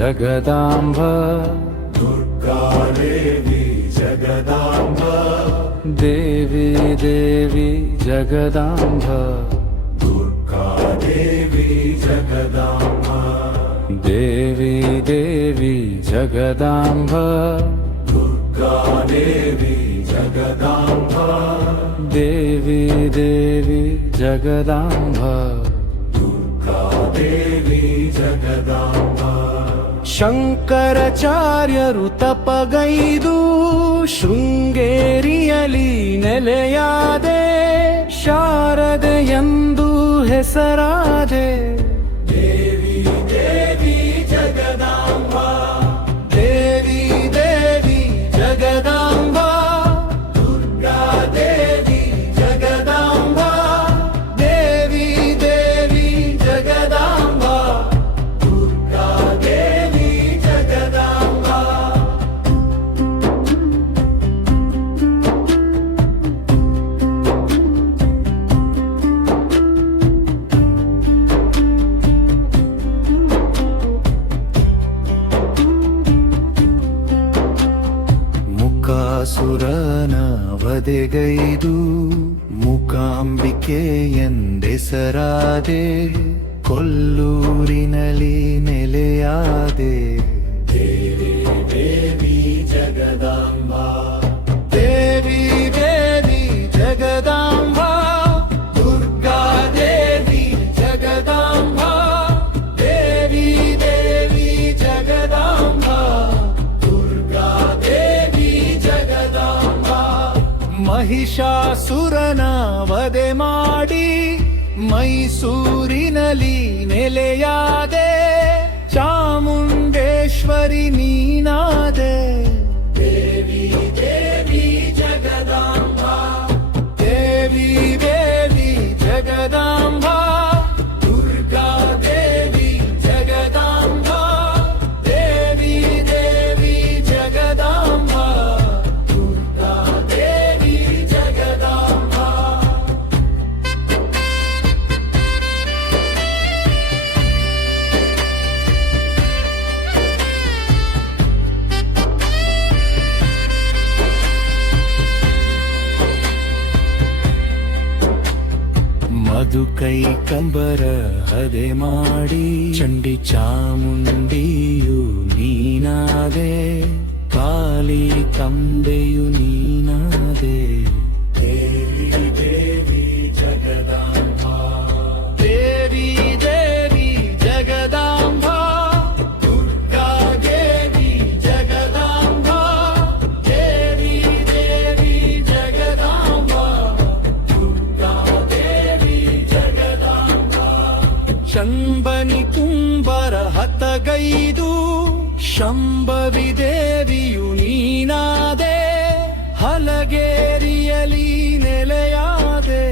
ಜಗದಾಂಬ ದುರ್ಗಾ ದೇವಿ ಜಗದಾಂಬ ದೇವಿ ದೇವಿ ಜಗದಾಂಬ ದುರ್ಗಾ ದೇವಿ ಜಗದಾಂಬ ದೇವಿ ದೇವಿ ಜಗದಾಂಬ ದುರ್ಗಾ ದೇವಿ ಜಗದಾಂಬ ದೇವಿ ದೇವಿ ಜಗದಾಂಬ ದುರ್ಗಾ ದೇವಿ ಜಗದಾಂಬ ಶಂಕರಾಚಾರ್ಯರು ತಪಗೈದು ಶೃಂಗೇರಿಯಲಿ ನೆಲೆಯಾದೆ ಶಾರದೆ ಎಂದು ಹೆಸರಾದೆ ದೇವಿ ದೇವಿ ಜಗದಾಂಬ ದೇವಿ ದೇವಿ ಜಗದಾಂಬ ದುರ್ಗಾ ದೇವಿ ಜಗದಾಂಬ ದೇವಿ ದೇವಿ ಜಗದಾಂಬ ದುರ್ಗಾ ದೇವಿ ಜಗದಾಂಬ ಮುಖಾಸುರನ ವಧೆಗೈದು ಮೂಕಾಂಬಿಕೆ ಎಂದೆಸರಾದೆ ಕೊಲ್ಲೂರಿನಲ್ಲಿ ನೆಲೆಯಾದೆ ದೇವಿ ದೇವಿ ಜಗದಾಂಬ ದೇವಿ ದೇವಿ ಜಗದಾಂಬ ದುರ್ಗಾ ದೇವಿ ಜಗದಾಂಬ ದೇವಿ ದೇವಿ ಜಗದಾಂಬ ದುರ್ಗಾ ದೇವಿ ಜಗದಾಂಬ ಮಹಿಷಾಸುರನ ವಧೆ ಮಾಡಿ ಮೈಸೂರಿನಲ್ಲಿ ನೆಲೆಯಾದೆ ಚಾಮುಂಡೇಶ್ವರಿ ನೀನಾದೆ ದೇವಿ ದೇವಿ ಜಗದಾಂಬ ದೇವಿ ದೇವಿ ಜಗದಾಂಬ ದುರ್ಗಾ ದೇವಿ ಜಗದಾಂಬ ದೇವಿ ದೇವಿ ಜಗದಾಂಬ ದುರ್ಗಾ ದೇವಿ ಜಗದಾಂಬ ಮಧುಕೈ ಕಂಬರ ಹದೆ ಮಾಡಿ ಚಂಡಿ ಚಾಮುಂಡಿಯು ನೀನಾದೆ ಕಾಲಿ ಕಂಬೆಯು ನೀನಾದೆ ದೇವಿ ದೇವಿ ಜಗದಾಂಬ ದೇವಿ ದೇವಿ ಜಗದಾಂಬ ದುರ್ಗಾ ದೇವಿ ಜಗದಾಂಬ ದೇವಿ ದೇವಿ ಜಗದಾಂಬ ದುರ್ಗಾ ದೇವಿ ಜಗದಾಂಬ ಶಂಬನಿ ಕುಂಬರ ಹತಗೈದು ಶಂಭವಿ ದೇವಿಯು ನೀನಾದೆ ಹಲಗೇರಿಯಲಿ ನೆಲೆಯಾದೆ